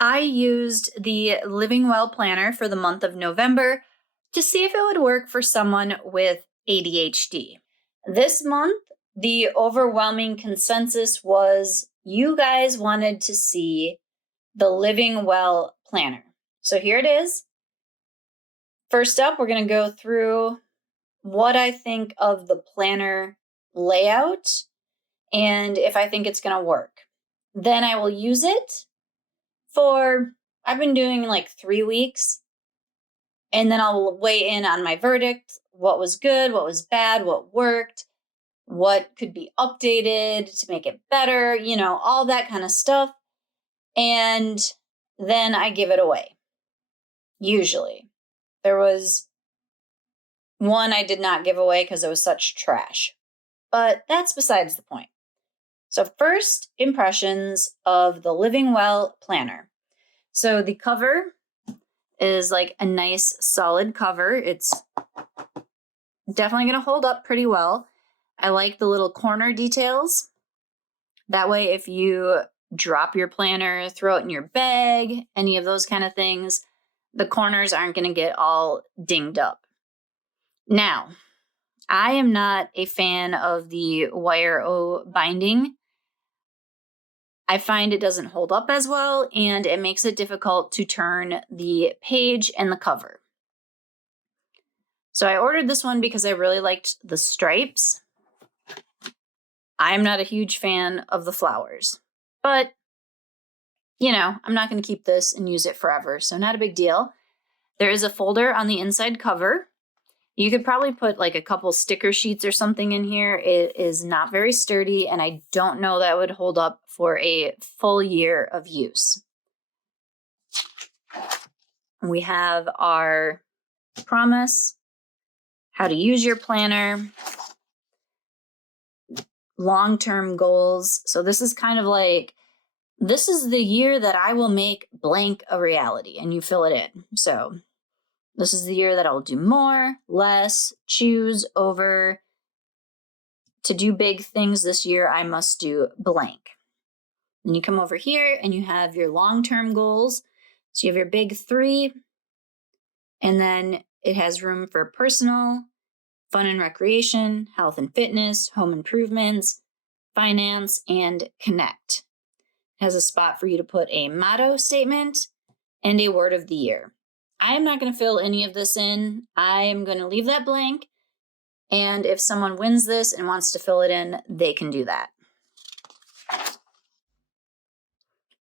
I used the Living Well planner for the month of November to see if it would work for someone with ADHD. This month, the overwhelming consensus was you guys wanted to see the Living Well planner. So here it is. First up, we're going to go through what I think of the planner layout and if I think it's going to work. Then I will use it I've been doing like 3 weeks, and then I'll weigh in on my verdict, what was good, what was bad, what worked, what could be updated to make it better, all that kind of stuff. And then I give it away. Usually. There was one I did not give away because it was such trash. But that's besides the point. So first impressions of the Living Well planner. So the cover is like a nice solid cover. It's definitely going to hold up pretty well. I like the little corner details. That way, if you drop your planner, throw it in your bag, any of those kind of things, the corners aren't going to get all dinged up. Now, I am not a fan of the wire O binding. I find it doesn't hold up as well, and it makes it difficult to turn the page and the cover. So I ordered this one because I really liked the stripes. I'm not a huge fan of the flowers, but I'm not going to keep this and use it forever, so not a big deal. There is a folder on the inside cover. You could probably put like a couple sticker sheets or something in here. It is not very sturdy, and I don't know that would hold up for a full year of use. We have our promise, how to use your planner, long-term goals. So this is kind of like, this is the year that I will make blank a reality, and you fill it in. So this is the year that I'll do more, less, choose over. To do big things this year, I must do blank. Then you come over here and you have your long-term goals. So you have your big 3, and then it has room for personal, fun and recreation, health and fitness, home improvements, finance, and connect. It has a spot for you to put a motto statement and a word of the year. I am not going to fill any of this in. I am going to leave that blank. And if someone wins this and wants to fill it in, they can do that.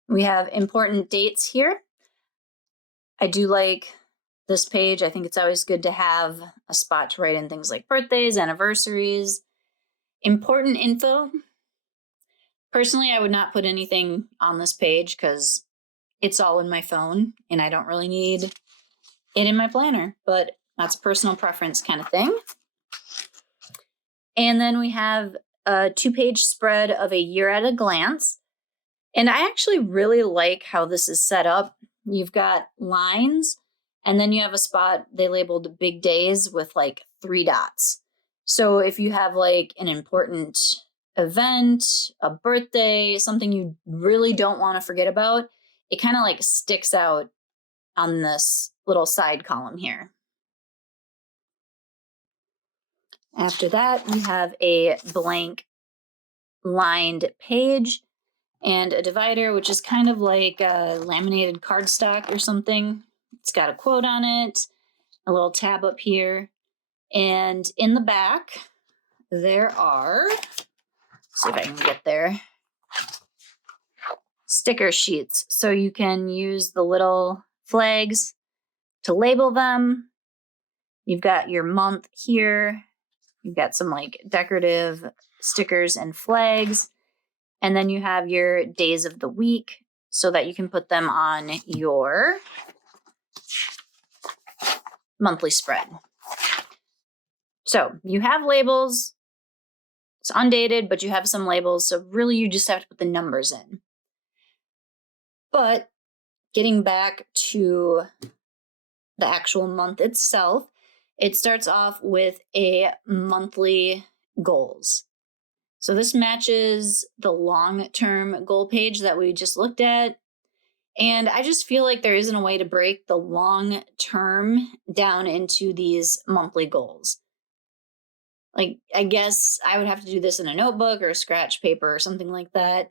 We have important dates here. I do like this page. I think it's always good to have a spot to write in things like birthdays, anniversaries, important info. Personally, I would not put anything on this page because it's all in my phone and I don't really need it in my planner, but that's a personal preference kind of thing. And then we have a 2-page spread of a year at a glance. And I actually really like how this is set up. You've got lines, and then you have a spot they labeled big days with like 3 dots. So if you have like an important event, a birthday, something you really don't want to forget about, it kind of like sticks out on this little side column here. After that, we have a blank lined page and a divider, which is kind of like a laminated cardstock or something. It's got a quote on it, a little tab up here, and in the back, there are, let's see if I can get there, sticker sheets. So you can use the little flags to label them. You've got your month here. You've got some like decorative stickers and flags. And then you have your days of the week so that you can put them on your monthly spread. So you have labels. It's undated, but you have some labels. So really you just have to put the numbers in. But getting back to the actual month itself, it starts off with a monthly goals. So this matches the long-term goal page that we just looked at. And I just feel like there isn't a way to break the long term down into these monthly goals. Like, I guess I would have to do this in a notebook or a scratch paper or something like that.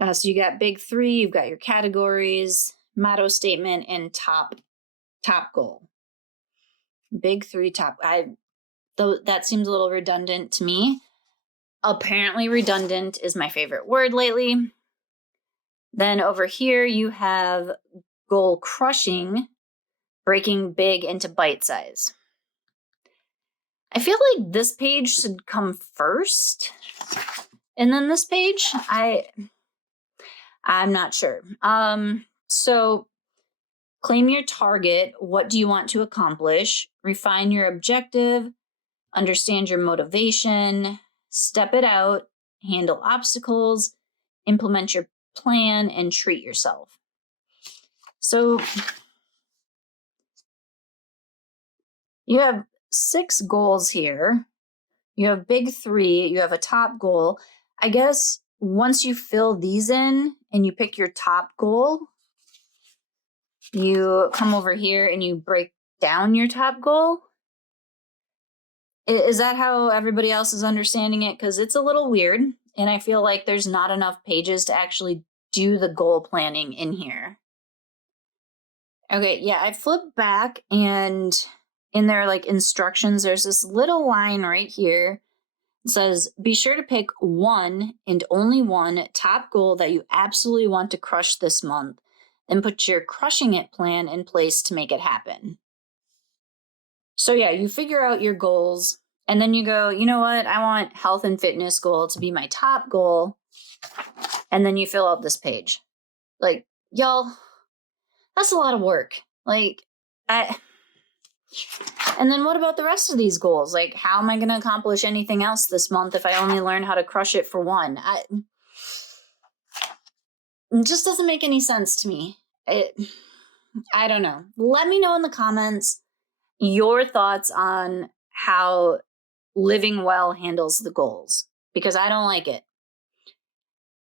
So you got big three, you've got your categories, motto statement, and top goal. Big three top. Though that seems a little redundant to me. Apparently, redundant is my favorite word lately. Then over here, you have goal crushing, breaking big into bite size. I feel like this page should come first, and then this page. I'm not sure. So claim your target. What do you want to accomplish? Refine your objective. Understand your motivation. Step it out. Handle obstacles. Implement your plan and treat yourself. So you have 6 goals here. You have big three. You have a top goal. I guess once you fill these in and you pick your top goal, you come over here and you break down your top goal. Is that how everybody else is understanding it? Because it's a little weird, and I feel like there's not enough pages to actually do the goal planning in here. Okay, yeah, I flipped back, and in their like instructions, there's this little line right here. It says, be sure to pick one and only one top goal that you absolutely want to crush this month, and put your crushing it plan in place to make it happen. So yeah, you figure out your goals, and then you go, you know what? I want health and fitness goal to be my top goal. And then you fill out this page. Like, y'all, that's a lot of work. Like, and then what about the rest of these goals? Like, how am I going to accomplish anything else this month if I only learn how to crush it for one? It just doesn't make any sense to me. I don't know. Let me know in the comments your thoughts on how living well handles the goals, because I don't like it.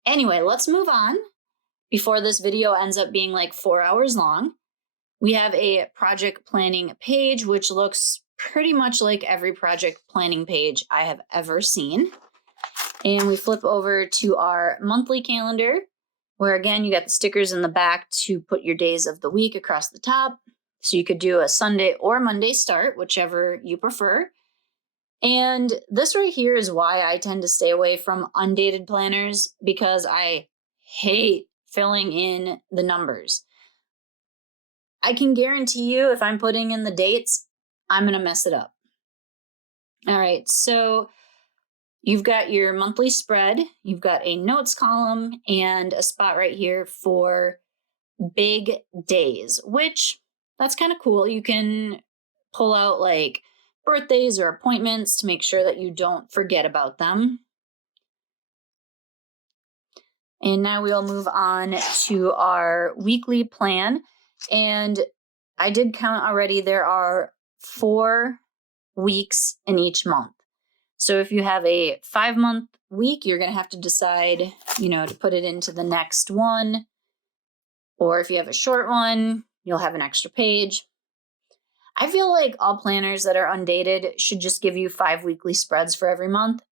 Anyway, let's move on before this video ends up being like 4 hours long. We have a project planning page, which looks pretty much like every project planning page I have ever seen. And we flip over to our monthly calendar, where again, you got the stickers in the back to put your days of the week across the top. So you could do a Sunday or Monday start, whichever you prefer. And this right here is why I tend to stay away from undated planners, because I hate filling in the numbers. I can guarantee you if I'm putting in the dates, I'm going to mess it up. All right, so you've got your monthly spread, you've got a notes column, and a spot right here for big days, which that's kind of cool. You can pull out like birthdays or appointments to make sure that you don't forget about them. And now we'll move on to our weekly plan. And I did count already, there are 4 weeks in each month. So if you have a 5-month week, you're going to have to decide, to put it into the next one. Or if you have a short one, you'll have an extra page. I feel like all planners that are undated should just give you 5 weekly spreads for every month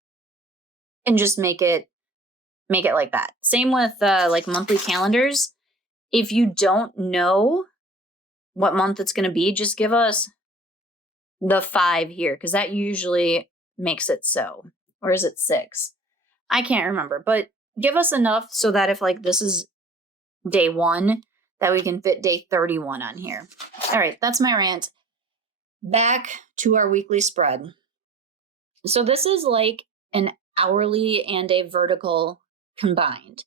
and just make it like that. Same with like monthly calendars. If you don't know what month it's going to be, just give us the 5 here, because that usually makes it so. Or is it 6? I can't remember, but give us enough so that if like this is day 1, that we can fit day 31 on here. All right, that's my rant. Back to our weekly spread. So this is like an hourly and a vertical combined.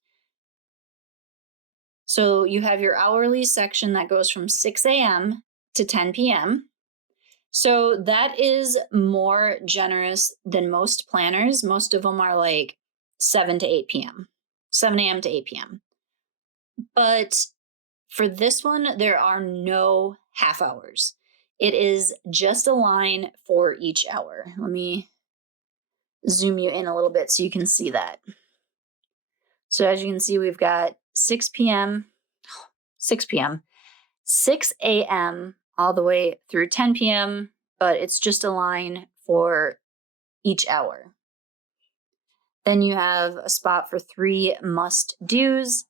So you have your hourly section that goes from 6 a.m. to 10 p.m. So that is more generous than most planners. Most of them are like 7 to 8 p.m., 7 a.m. to 8 p.m. But for this one, there are no half hours. It is just a line for each hour. Let me zoom you in a little bit so you can see that. So as you can see, we've got 6 p.m., 6 a.m. all the way through 10 p.m., but it's just a line for each hour. Then you have a spot for 3 must-dos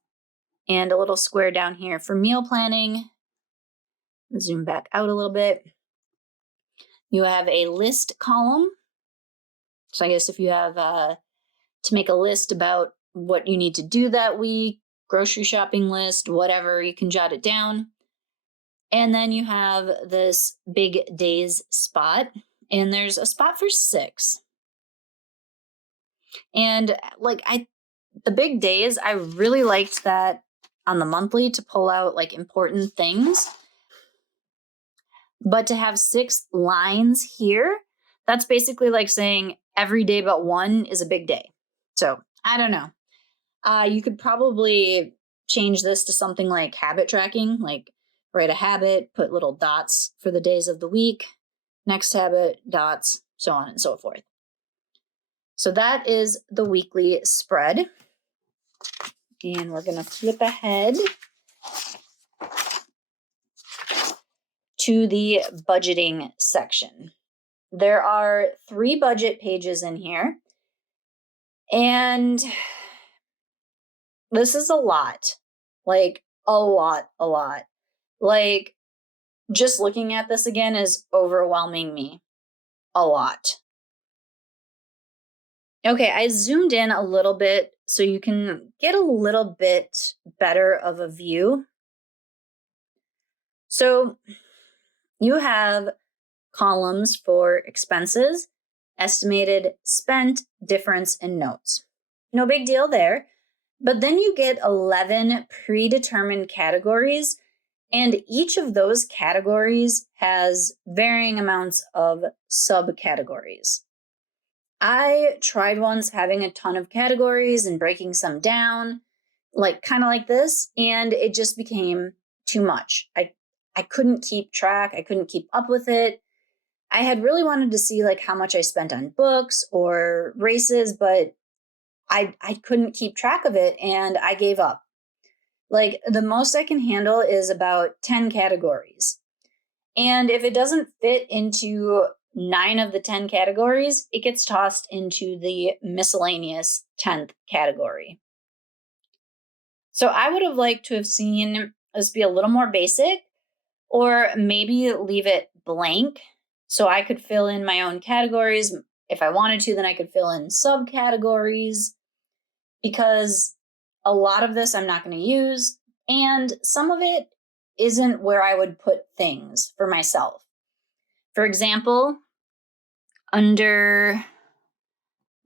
and a little square down here for meal planning. Zoom back out a little bit. You have a list column. So I guess if you have to make a list about what you need to do that week, grocery shopping list, whatever, you can jot it down. And then you have this big days spot, and there's a spot for 6. And the big days, I really liked that on the monthly to pull out like important things. But to have 6 lines here, that's basically like saying every day but one is a big day. So I don't know. You could probably change this to something like habit tracking, like write a habit, put little dots for the days of the week, next habit, dots, so on and so forth. So that is the weekly spread. And we're going to flip ahead to the budgeting section. There are 3 budget pages in here. And this is a lot. Like, a lot. Like, just looking at this again is overwhelming me a lot. Okay, I zoomed in a little bit so you can get a little bit better of a view. So you have columns for expenses, estimated, spent, difference, and notes. No big deal there. But then you get 11 predetermined categories, and each of those categories has varying amounts of subcategories. I tried once having a ton of categories and breaking some down, kind of like this, and it just became too much. I couldn't keep track. I couldn't keep up with it. I had really wanted to see how much I spent on books or races, but I couldn't keep track of it, and I gave up. The most I can handle is about 10 categories. And if it doesn't fit into 9 of the 10 categories, it gets tossed into the miscellaneous 10th category. So I would have liked to have seen this be a little more basic, or maybe leave it blank so I could fill in my own categories. If I wanted to, then I could fill in subcategories, because a lot of this I'm not going to use, and some of it isn't where I would put things for myself. For example, under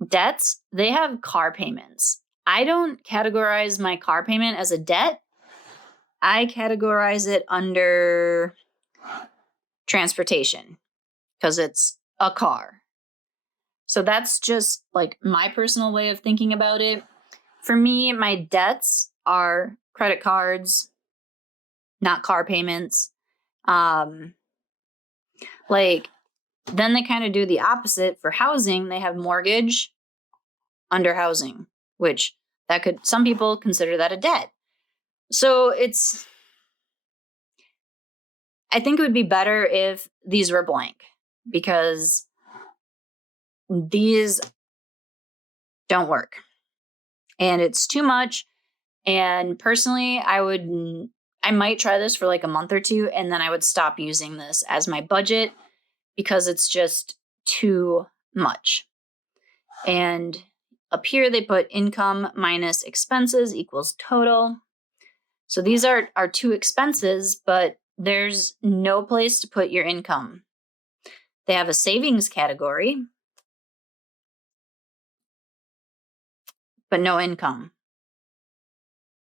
debts, they have car payments. I don't categorize my car payment as a debt. I categorize it under transportation because it's a car. So that's just my personal way of thinking about it. For me, my debts are credit cards, not car payments. Then they kind of do the opposite for housing. They have mortgage under housing, which some people consider that a debt. So I think it would be better if these were blank, because these don't work and it's too much. And personally, I might try this for a month or 2, and then I would stop using this as my budget because it's just too much. And up here, they put income minus expenses equals total. So these are 2 expenses, but there's no place to put your income. They have a savings category, but no income.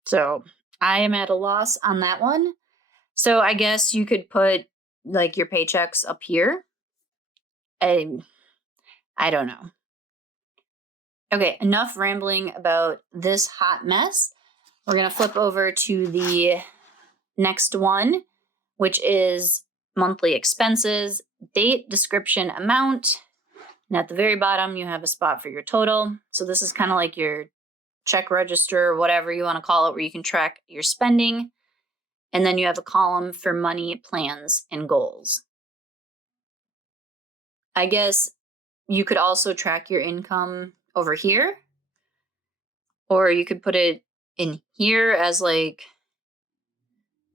So I am at a loss on that one. So I guess you could put your paychecks up here. I don't know. Okay, enough rambling about this hot mess. We're going to flip over to the next one, which is monthly expenses, date, description, amount. And at the very bottom, you have a spot for your total. So this is kind of like your check register, whatever you want to call it, where you can track your spending. And then you have a column for money, plans, and goals. I guess you could also track your income over here, or you could put it in here as like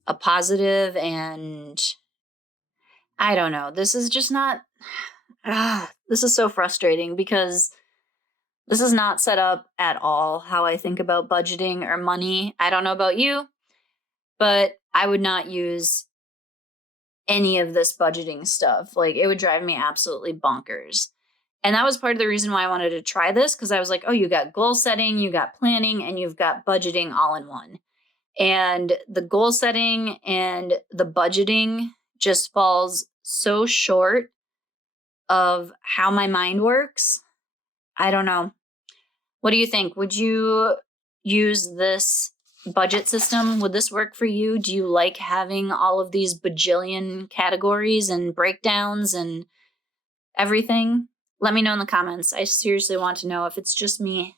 a positive, and I don't know. This is just not, this is so frustrating because this is not set up at all how I think about budgeting or money. I don't know about you, but I would not use any of this budgeting stuff. Like, it would drive me absolutely bonkers. And that was part of the reason why I wanted to try this, because I was like, oh, you got goal setting, you got planning, and you've got budgeting all in one. And the goal setting and the budgeting just falls so short of how my mind works. I don't know. What do you think? Would you use this budget system? Would this work for you? Do you like having all of these bajillion categories and breakdowns and everything? Let me know in the comments. I seriously want to know if it's just me.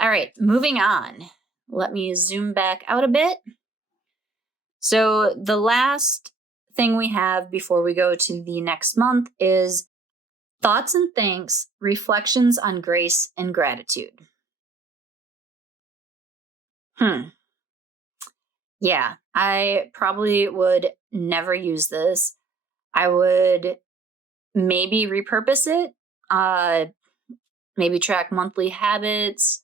All right, moving on. Let me zoom back out a bit. So the last thing we have before we go to the next month is thoughts and thanks, reflections on grace and gratitude. Yeah, I probably would never use this. I would maybe repurpose it, maybe track monthly habits,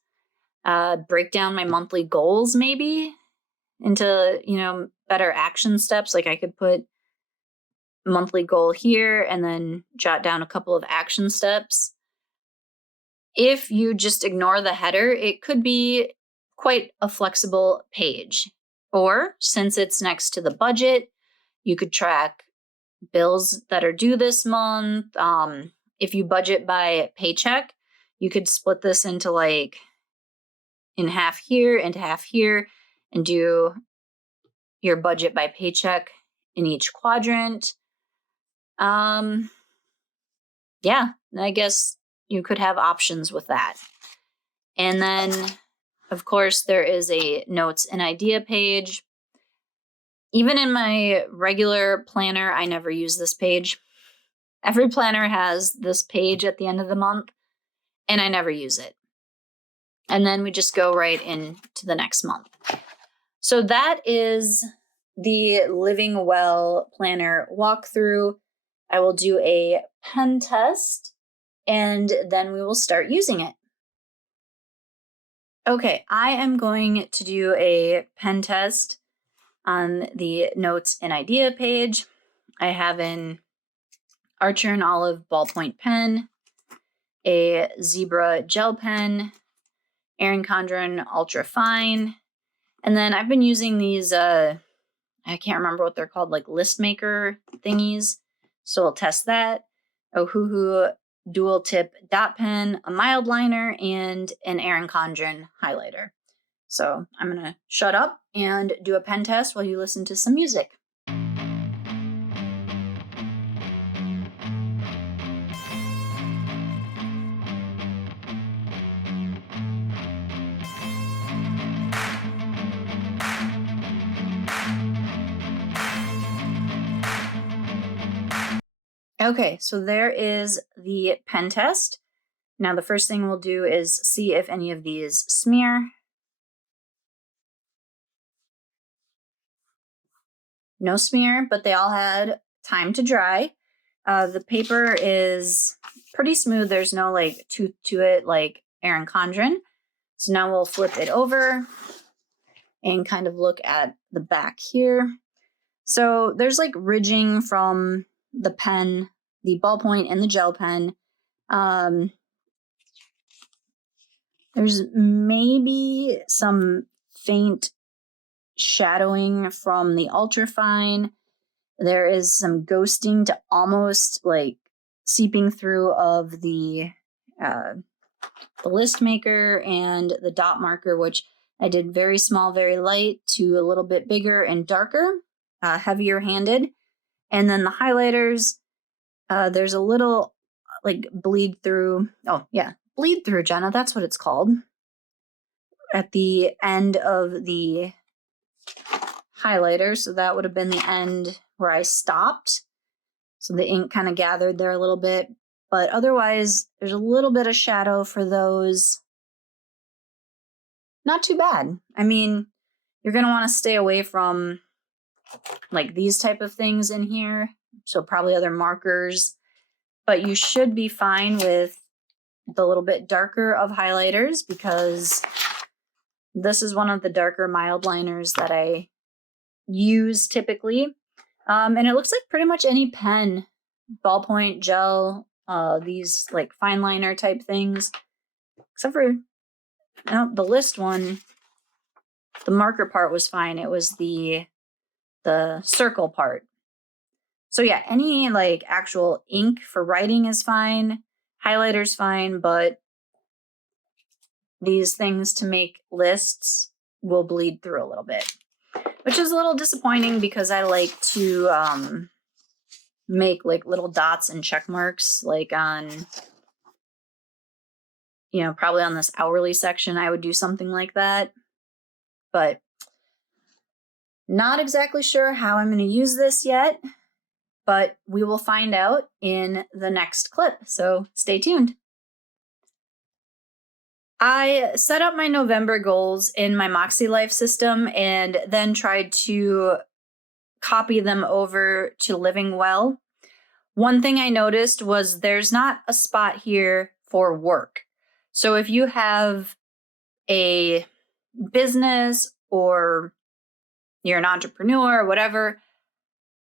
break down my monthly goals maybe into, better action steps. Like, I could put monthly goal here and then jot down a couple of action steps. If you just ignore the header, it could be quite a flexible page. Or since it's next to the budget, you could track bills that are due this month. If you budget by paycheck, you could split this into like in half here and half here and do your budget by paycheck in each quadrant. Yeah, I guess you could have options with that. And then, of course, there is a notes and idea page. Even in my regular planner, I never use this page. Every planner has this page at the end of the month, and I never use it. And then we just go right into the next month. So that is the Living Well planner walkthrough. I will do a pen test, and then we will start using it. Okay, I am going to do a pen test on the notes and idea page. I have an Archer and Olive ballpoint pen, a Zebra gel pen, Erin Condren Ultra Fine, and then I've been using these, I can't remember what they're called, like list maker thingies. So we'll test that. Ohuhu dual tip dot pen, a mild liner, and an Erin Condren highlighter. So I'm going to shut up and do a pen test while you listen to some music. Okay, so there is the pen test. Now the first thing we'll do is see if any of these smear. No smear, but they all had time to dry. The paper is pretty smooth. There's no like tooth to it like Erin Condren. So now we'll flip it over and kind of look at the back here. So there's like ridging from the pen, the ballpoint and the gel pen. There's maybe some faint shadowing from the ultrafine. There is some ghosting to almost like seeping through of the list maker and the dot marker, which I did very small, very light to a little bit bigger and darker, heavier handed. And then the highlighters, there's a little like bleed through. Oh yeah, bleed through, Jenna. That's what it's called. at the end of the highlighter. So that would have been the end where I stopped. So the ink kind of gathered there a little bit. But otherwise, there's a little bit of shadow for those. Not too bad. I mean, you're going to want to stay away from like these type of things in here. So probably other markers. But you should be fine with the little bit darker of highlighters because this is one of the darker mild liners that I use typically. And it looks like pretty much any pen, ballpoint, gel, these like fine liner type things, except for the list one, the marker part was fine. It was the circle part. So yeah, any like actual ink for writing is fine. Highlighter's fine, but these things to make lists will bleed through a little bit, which is a little disappointing because I like to make like little dots and check marks like on, probably on this hourly section, I would do something like that. But not exactly sure how I'm going to use this yet, but we will find out in the next clip. So stay tuned. I set up my November goals in my Moxie Life system and then tried to copy them over to Living Well. One thing I noticed was there's not a spot here for work. So if you have a business or you're an entrepreneur or whatever,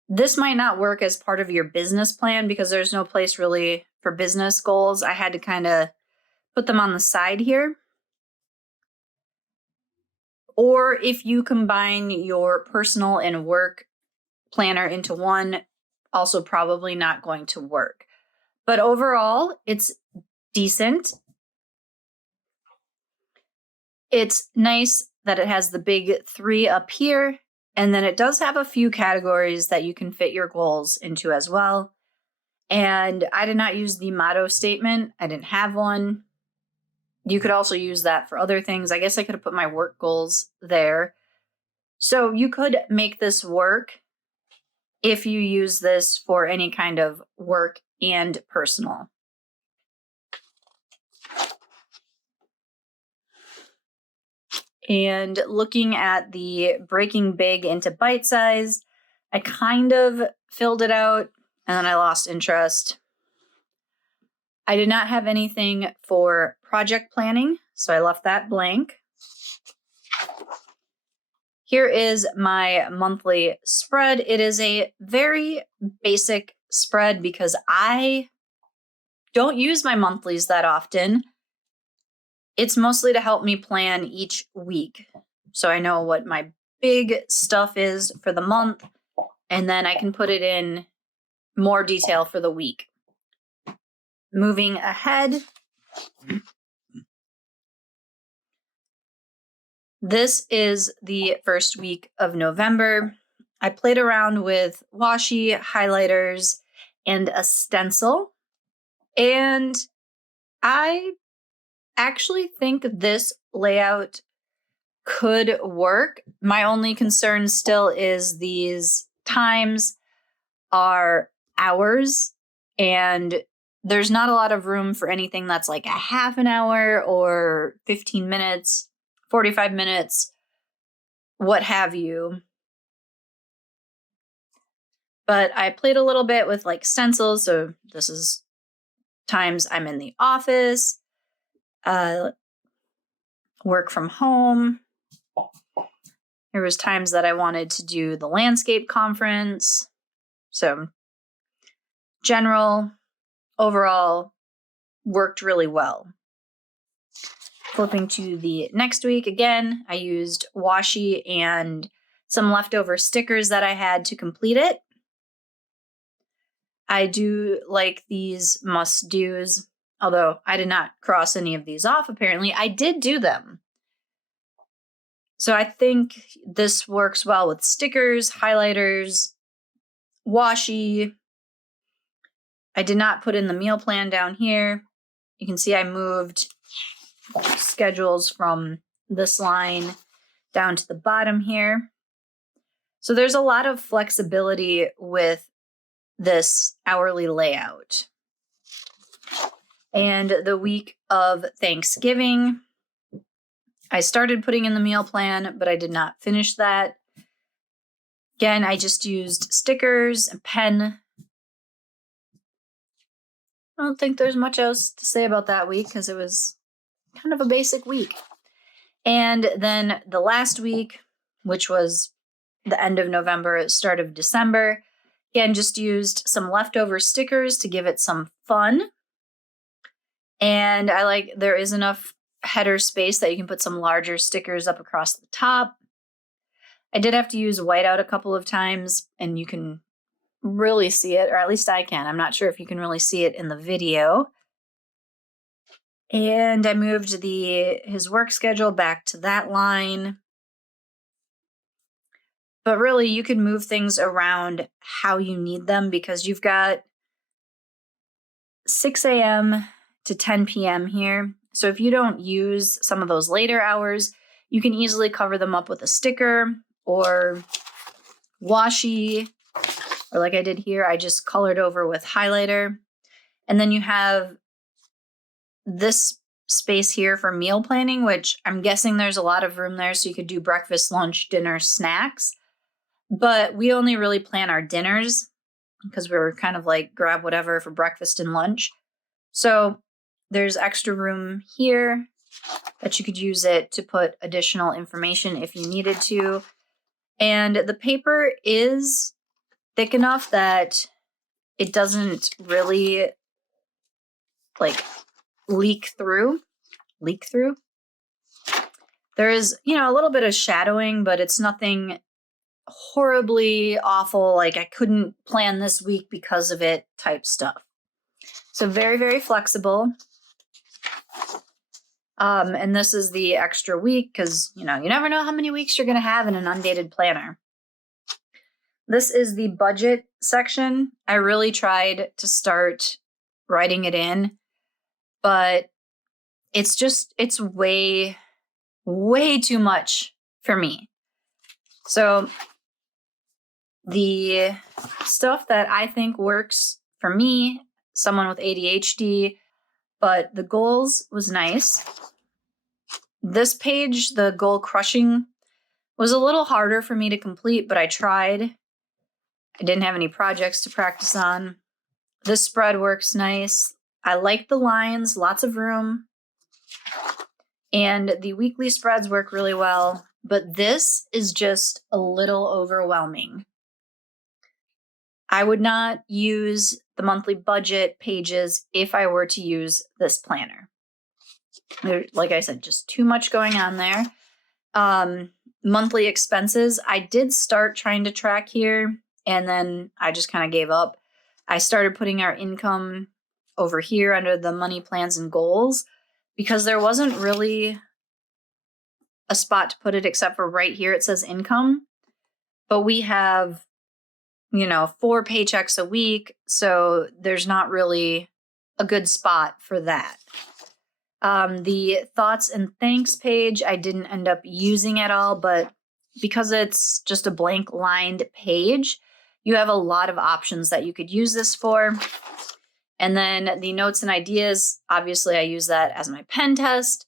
this might not work as part of your business plan because there's no place really for business goals. I had to kind of put them on the side here. Or if you combine your personal and work planner into one, also probably not going to work. But overall, it's decent. It's nice that it has the big 3 up here, and then it does have a few categories that you can fit your goals into as well. And I did not use the motto statement. I didn't have one. You could also use that for other things. I guess I could have put my work goals there. So you could make this work if you use this for any kind of work and personal. And looking at the breaking big into bite size, I kind of filled it out and then I lost interest. I did not have anything for project planning, so I left that blank. Here is my monthly spread. It is a very basic spread because I don't use my monthlies that often. It's mostly to help me plan each week. So I know what my big stuff is for the month, and then I can put it in more detail for the week. Moving ahead, this is the first week of November. I played around with washi, highlighters, and a stencil, and I actually think this layout could work. My only concern still is these times are hours, and there's not a lot of room for anything that's like a half an hour or 15 minutes, 45 minutes, what have you. But I played a little bit with like stencils. So this is times I'm in the office, work from home. There was times that I wanted to do the landscape conference. So general, overall, worked really well. Flipping to the next week, again, I used washi and some leftover stickers that I had to complete it. I do like these must-dos, although I did not cross any of these off, apparently. I did do them. So I think this works well with stickers, highlighters, washi. I did not put in the meal plan down here. You can see I moved schedules from this line down to the bottom here. So there's a lot of flexibility with this hourly layout. And the week of Thanksgiving, I started putting in the meal plan, but I did not finish that. Again, I just used stickers, a pen. I don't think there's much else to say about that week because it was kind of a basic week. And then the last week, which was the end of November, start of December, again, just used some leftover stickers to give it some fun. And there is enough header space that you can put some larger stickers up across the top. I did have to use whiteout a couple of times, and you can really see it, or at least I can. I'm not sure if you can really see it in the video. And I moved his work schedule back to that line. But really, you can move things around how you need them because you've got 6 a.m. to 10 p.m. here. So if you don't use some of those later hours, you can easily cover them up with a sticker or washi, or like I did here, I just colored over with highlighter. And then you have this space here for meal planning, which I'm guessing there's a lot of room there, so you could do breakfast, lunch, dinner, snacks. But we only really plan our dinners because we're kind of like grab whatever for breakfast and lunch. So there's extra room here that you could use it to put additional information if you needed to. And the paper is thick enough that it doesn't really leak through. There is, a little bit of shadowing, but it's nothing horribly awful, like I couldn't plan this week because of it type stuff. So very, very flexible. And this is the extra week because, you never know how many weeks you're going to have in an undated planner. This is the budget section. I really tried to start writing it in, but it's way, way too much for me. So the stuff that I think works for me, someone with ADHD, but the goals was nice. This page, the goal crushing, was a little harder for me to complete, but I tried. I didn't have any projects to practice on. This spread works nice. I like the lines, lots of room. And the weekly spreads work really well, but this is just a little overwhelming. I would not use the monthly budget pages if I were to use this planner. Like I said, just too much going on there. Monthly expenses, I did start trying to track here, and then I just kind of gave up. I started putting our income over here under the money plans and goals because there wasn't really a spot to put it except for right here. It says income, but we have 4 paychecks a week, so there's not really a good spot for that. The thoughts and thanks page, I didn't end up using at all, but because it's just a blank lined page, you have a lot of options that you could use this for. And then the notes and ideas, obviously I use that as my pen test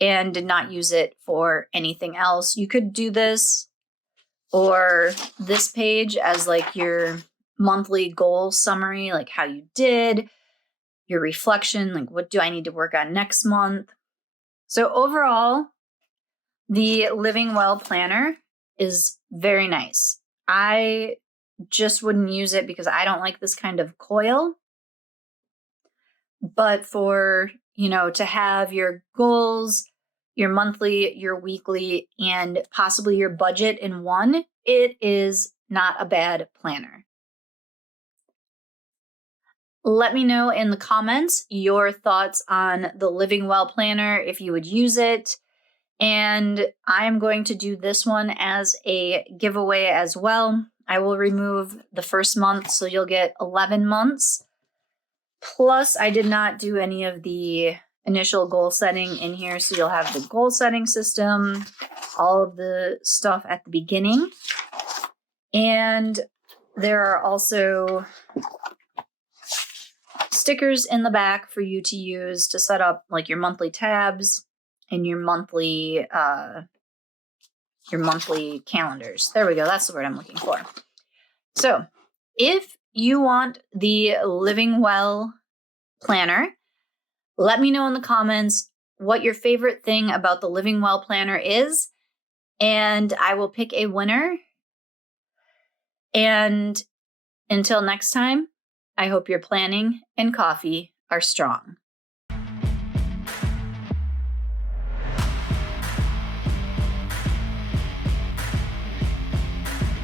and did not use it for anything else. You could do this or this page as your monthly goal summary, like how you did, your reflection, like what do I need to work on next month. So overall, the Living Well planner is very nice. I just wouldn't use it because I don't like this kind of coil. But for, to have your goals, your monthly, your weekly, and possibly your budget in one, it is not a bad planner. Let me know in the comments your thoughts on the Living Well planner, if you would use it. And I am going to do this one as a giveaway as well. I will remove the first month, so you'll get 11 months. Plus, I did not do any of the initial goal setting in here. So you'll have the goal setting system, all of the stuff at the beginning. And there are also stickers in the back for you to use to set up like your monthly tabs and your monthly calendars. There we go. That's the word I'm looking for. So if you want the Living Well planner, let me know in the comments what your favorite thing about the Living Well planner is, and I will pick a winner. And until next time, I hope your planning and coffee are strong.